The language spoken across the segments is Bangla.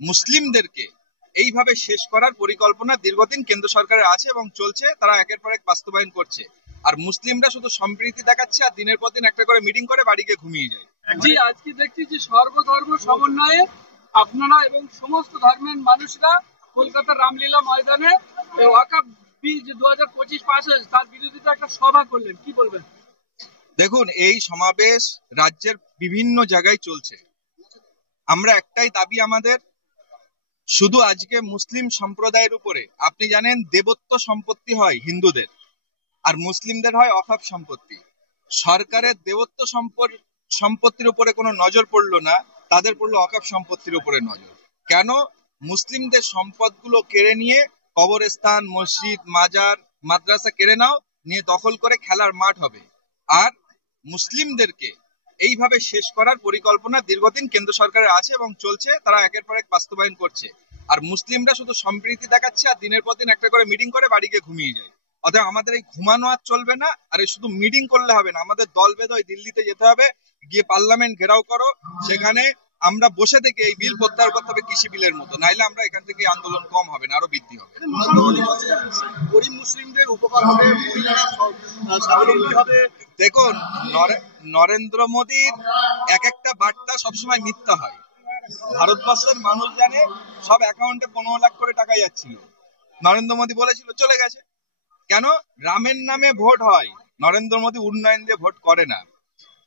মুসলিমদেরকে এইভাবে শেষ করার পরিকল্পনা দীর্ঘদিন কেন্দ্র সরকারের আছে এবং চলছে, তারা একের পর এক বাস্তবায়ন করছে। আর মুসলিমরা শুধু সম্প্রীতি দেখাচ্ছে আর দিনের পর দিন একটা করে মিটিং করে বাড়ি গিয়ে ঘুমিয়ে যায়। জি, আজকে দেখছি যে সর্বধর্ম সমন্বয়ে আপনারা এবং সমস্ত ধর্মের মানুষরা কলকাতার রামলীলা ময়দানে ওয়াকফ বিল যে 2025 পাস হয়েছে তার বিরোধিতা একটা সভা করলেন, কি বলবেন? দেখুন, এই সমাবেশ রাজ্যের বিভিন্ন জায়গায় চলছে। আমরা একটাই দাবি আমাদের, শুধু আজকে মুসলিম সম্প্রদায়ের উপরে, আপনি জানেন দেবত্ব সম্পত্তি হয় হিন্দুদের আর মুসলিমদের হয় অকাপ সম্পত্তি। সরকারের দেবত্ব সম্পত্তির উপরে কোনো নজর পড়লো না, তাদের পড়লো অকাপ সম্পত্তির উপরে নজর। কেন? মুসলিমদের সম্পদগুলো কেড়ে নিয়ে কবরস্থান, মসজিদ, মাজার, মাদ্রাসা কেড়ে নাও, নিয়ে দখল করে খেলার মাঠ হবে। আর মুসলিমদেরকে এইভাবে শেষ করার পরিকল্পনা দীর্ঘদিন কেন্দ্র সরকারের আছে এবং চলছে, তারা একের পর এক বাস্তবায়ন করছে। আর মুসলিমরা শুধু সম্প্রীতি দেখাচ্ছে আর দিনের পর দিন একটা করে মিটিং করে বাড়ি গিয়ে ঘুমিয়ে যায়। অতএব আমাদের এই ঘুমানো আর চলবে না, আর এই শুধু মিটিং করলে হবে না, আমাদের দল বেঁধে ওই দিল্লিতে যেতে হবে, গিয়ে পার্লামেন্ট ঘেরাও করো, সেখানে আমরা বসে থেকে এই বিল প্রত্যাহার করতে হবে কৃষি বিলের মতো, নাইলে আমরা এখান থেকে আন্দোলন কম হবে না, আরো বৃদ্ধি হবে। গরিব মুসলিমদের উপকার হবে, মহিলারা স্বাবলম্বী হবে। দেখুন, নরেন্দ্র মোদীর এক একটা বার্তা সবসময় মিথ্যা হয়। ভারতবর্ষের মানুষ জানে সব অ্যাকাউন্টে 15 লাখ করে টাকা যাচ্ছিল, নরেন্দ্র মোদী বলেছিল চলে গেছে। কেন? রামের নামে ভোট হয়, নরেন্দ্র মোদী উন্নয়ন দিয়ে ভোট করে না।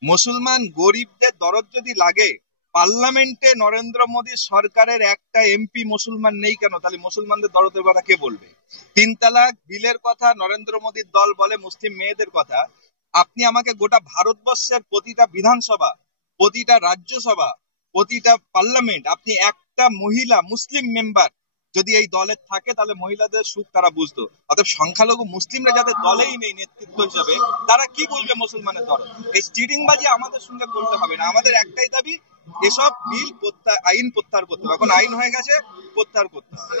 মুসলমান গরিবদের দরদ যদি লাগে, পার্লামেন্টে নরেন্দ্র মোদী সরকারের একটা এমপি মুসলমান নেই কেন? তাহলে মুসলমানদের দরদের কথা কে বলবে? 3 তালাক বিলের কথা নরেন্দ্র মোদীর দল বলে, মুসলিম মেয়েদের কথা। আপনি আমাকে গোটা ভারতবর্ষের প্রতিটা বিধানসভা, প্রতিটা রাজ্যসভা, প্রতিটা পার্লামেন্ট, আপনি একটা মহিলা মুসলিম মেম্বার যদি এই দলের থাকে, তাহলে মহিলাদের সুখ তারা বুঝতো। অর্থাৎ সংখ্যালঘু মুসলিমরা যাদের দলেই নেই নেতৃত্ব হিসাবে, তারা কি বুঝবে মুসলমানের দল? এই চিটিংবাজি আমাদের সঙ্গে করতে হবে না। আমাদের একটাই দাবি, এসব বিল আইন প্রত্যাহার করতে হবে। এখন আইন হয়ে গেছে, প্রত্যাহার করতে হবে।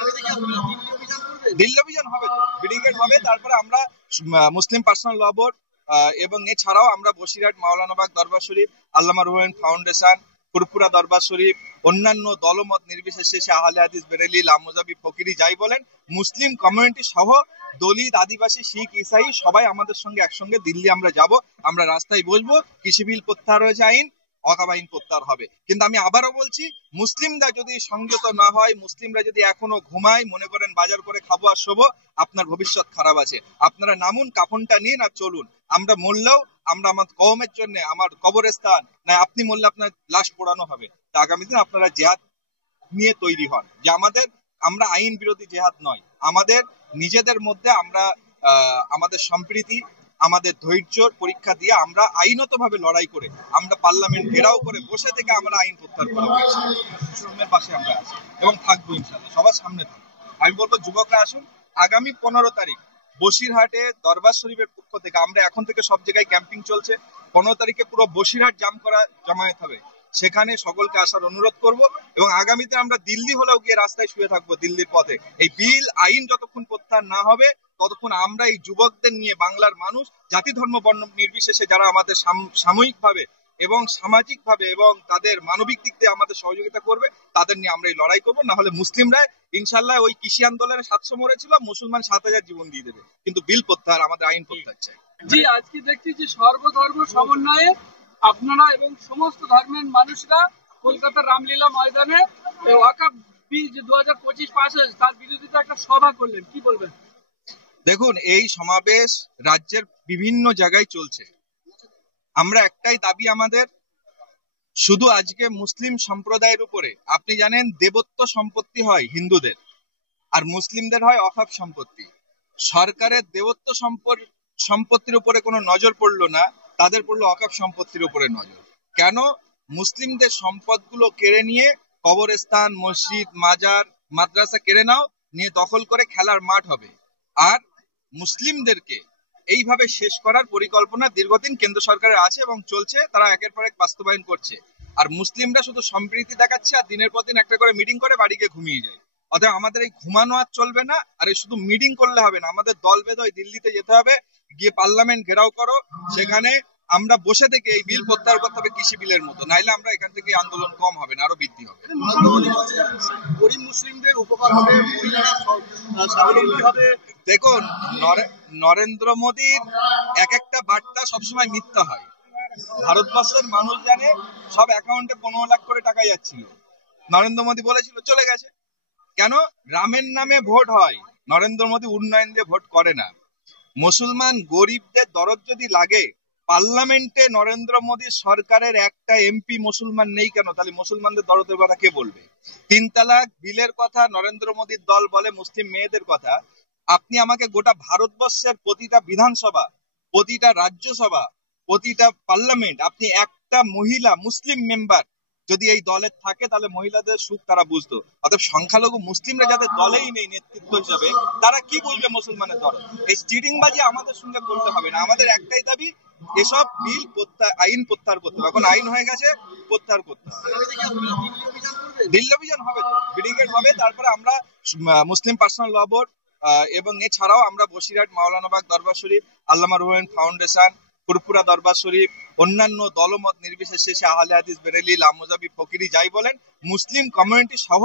দিল্লি অভিযান হবে, তো ব্রিগেড হবে। তারপরে আমরা মুসলিম পার্সোনাল ল বোর্ড এবং এছাড়াও আমরা বসিরহাট, মাওলানাবাগ দরবার শরীফ, আল্লামা রুহুল ফাউন্ডেশন, ফুরফুরা দরবার শরীফ, অন্যান্য দলমত নির্বিশেষে সে আহলে হাদিস, বেরেলি, লামুজাবি, ফকিরি যাই বলেন, মুসলিম কমিউনিটি সহ দলিত, আদিবাসী, শিখ, ইসাই সবাই আমাদের সঙ্গে একসঙ্গে দিল্লি আমরা যাব। আমরা রাস্তায় বসবো, কৃষি বিল প্রত্যাহার হয়েছে আইন, ওয়াকফ আইন প্রত্যাহার হবে। কিন্তু আমি আবারও বলছি, মুসলিমরা যদি সংযত না হয়, মুসলিমরা যদি এখনো ঘুমায়, মনে করেন বাজার করে খাবো আর শোবো, আপনার ভবিষ্যৎ খারাপ আছে। আপনারা নামুন, কাফনটা নিন আর চলুন। আমরা মরলেও আমরা আমার কওমের জন্য, আমার কবরস্থান না, আপনি মরলে আপনার লাশ পোড়ানো হবে। তা আগামী দিন আপনারা জেহাদ নিয়ে তৈরি হন, যে আমরা আইন বিরোধী জেহাদ নয়, আমাদের নিজেদের মধ্যে আমরা আমাদের সম্প্রীতি, আমাদের ধৈর্যর পরীক্ষা দিয়ে আমরা আইনত ভাবে লড়াই করে, আমরা পার্লামেন্ট ঘেরাও করে বসে থেকে আমরা আইন প্রত্যাহার করবো। ইসলামের পাশে আমরা আছি এবং থাকবো ইনশাআল্লাহ, সবার সামনে থাকবো। আমি বলবো যুবকরা আসুন, আগামী 15 তারিখ বসিরহাটে দরবার শরীফের পক্ষ থেকে, আমরা এখন থেকে সব জায়গায় ক্যাম্পিং চলছে, 15 তারিখে পুরো বসিরহাট জাম করা জমায়েত হবে, সেখানে সকলকে আসার অনুরোধ করব। এবং আগামীতে আমরা দিল্লি হলেও গিয়ে রাস্তায় শুয়ে থাকবো, দিল্লির পথে। এই বিল আইন যতক্ষণ প্রত্যাহার না হবে, ততক্ষণ আমরা এই যুবকদের নিয়ে, বাংলার মানুষ জাতি ধর্ম বর্ণ নির্বিশেষে যারা আমাদের সাময়িকভাবে এবং সামাজিকভাবে এবং তাদের মানবিক দিক দিয়ে আমাদের সহযোগিতা করবে, তাদের নিয়ে আমরা এই লড়াই করবো। না হলে মুসলিমরা ইনশাল্লাহ ওই কৃষি আন্দোলনে 700 মরেছিল, মুসলমান 7000 জীবন দিয়ে দেবে। কিন্তু বিল প্রত্যাহার, আমাদের আইন প্রত্যাহার চাই। জি, আজকে দেখছি যে সর্বধর্ম সমন্বয়ে আপনারা এবং সমস্ত ধর্মের মানুষরা কলকাতার রামলীলা ময়দানে ওয়াকফ বিল যে 2025 পাস হয়েছে তার বিরোধিতা একটা সভা করলেন, কি বলবেন? দেখুন, এই সমাবেশ রাজ্যের বিভিন্ন জায়গায় চলছে। আমরা একটাই দাবি আমাদের, শুধু আজকে মুসলিম সম্প্রদায়ের উপরে, আপনি জানেন দেবত্ব সম্পত্তি হয় হিন্দুদের আর মুসলিমদের হয় অকাপ সম্পত্তি। সরকারের দেবত্ব সম্পত্তির উপরে কোনো নজর পড়লো না, তাদের পড়লো অকাপ সম্পত্তির উপরে নজর। কেন? মুসলিমদের সম্পদগুলো কেড়ে নিয়ে কবরস্থান, মসজিদ, মাজার, মাদ্রাসা কেড়ে নাও, নিয়ে দখল করে খেলার মাঠ হবে। আর মুসলিমদেরকে এইভাবে শেষ করার পরিকল্পনা দীর্ঘদিন কেন্দ্র সরকারের আছে এবং চলছে, তারা একের পর এক বাস্তবায়ন করছে। আর মুসলিমরা শুধু সম্প্রীতি দেখাচ্ছে আর দিনের পর দিন একটা করে মিটিং করে বাড়ি গিয়ে ঘুমিয়ে যায়। অতএব আমাদের এই ঘুমানো আর চলবে না, আর এই শুধু মিটিং করলে হবে না, আমাদের দল বেঁধে ওই দিল্লিতে যেতে হবে, গিয়ে পার্লামেন্ট ঘেরাও করো, সেখানে আমরা বসে থেকে এই বিল প্রত্যাহার করতে হবে কৃষি বিলের মতো, নাইলে আমরা এখান থেকে আন্দোলন কম হবে না, আরো বৃদ্ধি হবে। উপকার হবে, মহিলারা স্বাবলম্বী হবে। দেখুন, নরেন্দ্র মোদীর এক একটা বার্তা সবসময় মিথ্যা হয়। ভারতবর্ষের মানুষ জানে সব অ্যাকাউন্টে 15 লাখ করে টাকা যাচ্ছিল। নরেন্দ্র মোদী বলেছিল, চলে গেছে। কেন? রামের নামে ভোট হয়। নরেন্দ্র মোদী উন্নয়ন দিয়ে ভোট করে না। মুসলমান গরিবদের দরদ যদি লাগে, পার্লামেন্টে নরেন্দ্র মোদী সরকারের একটা এমপি মুসলমান নেই কেন? তাহলে মুসলমানদের দরদের কথা কে বলবে? 3 তালাক বিলের কথা নরেন্দ্র মোদীর দল বলে, মুসলিম মেয়েদের কথা। আপনি আমাকে গোটা ভারতবর্ষের প্রতিটা বিধানসভা, প্রতিটা রাজ্যসভা, প্রতিটা পার্লামেন্ট, আপনি একটা মহিলা মুসলিম মেম্বার যদি এই দলে থাকে, তাহলে মহিলাদের সুখ তারা বুঝতো। অর্থাৎ সংখ্যালঘু মুসলিমরা যাদের দলেই নেই নেতৃত্ব হিসাবে, তারা কি বুঝবে মুসলমানের দরদ? এই চিটিংবাজি আমাদের সঙ্গে করতে হবে না। আমাদের একটাই দাবি, এসব বিল আইন প্রত্যাহার করতে হবে। এখন আইন হয়ে গেছে, প্রত্যাহার করতে হবে। দিল্লি অভিযান হবে, ব্রিগেড হবে। তারপরে আমরা মুসলিম পার্সোনাল ল বোর্ড এবং এছাড়াও আমরা বসিরহাট, মাওলানাবাগ দরবার শরীফ, আল্লামা রুহুল ফাউন্ডেশন, ফুরফুরা দরবার শরীফ, অন্যান্য দলমত নির্বিশেষে সে আহলে হাদিস, বেরেলি, লামুজাবি, ফকিরি যাই বলেন, মুসলিম কমিউনিটি সহ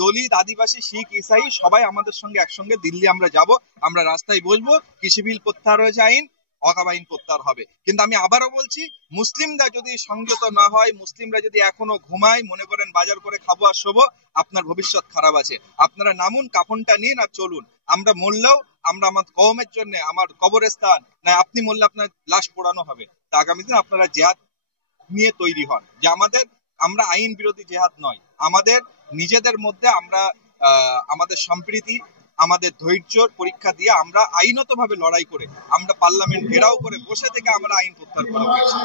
দলিত, আদিবাসী, শিখ, ইসাই সবাই আমাদের সঙ্গে একসঙ্গে দিল্লি আমরা যাব। আমরা রাস্তায় বসবো, কৃষি বিল প্রত্যাহার হয়েছে আইন, ওয়াকফ আইন প্রত্যাহার হবে। কিন্তু আমি আবারও বলছি, মুসলিমরা যদি সংযত না হয়, মুসলিমরা যদি এখনো ঘুমায়, মনে করেন বাজার করে খাবো আর শোবো, আপনার ভবিষ্যৎ খারাপ আছে। আপনারা নামুন, কাফনটা নিন আর চলুন। আমরা মরলেও আমরা আমার কওমের জন্য, আমার কবরস্থান না, আপনি মরলে আপনার লাশ পোড়ানো হবে। তা আগামী দিন আপনারা জেহাদ নিয়ে তৈরি হন, যে আমরা আইন বিরোধী জেহাদ নয়। আমাদের নিজেদের মধ্যে আমরা আমাদের সম্প্রীতি, আমাদের ধৈর্যর পরীক্ষা দিয়ে আমরা আইনত ভাবে লড়াই করে, আমরা পার্লামেন্ট ঘেরাও করে বসে থেকে আমরা আইন প্রত্যাহার করা হয়েছে।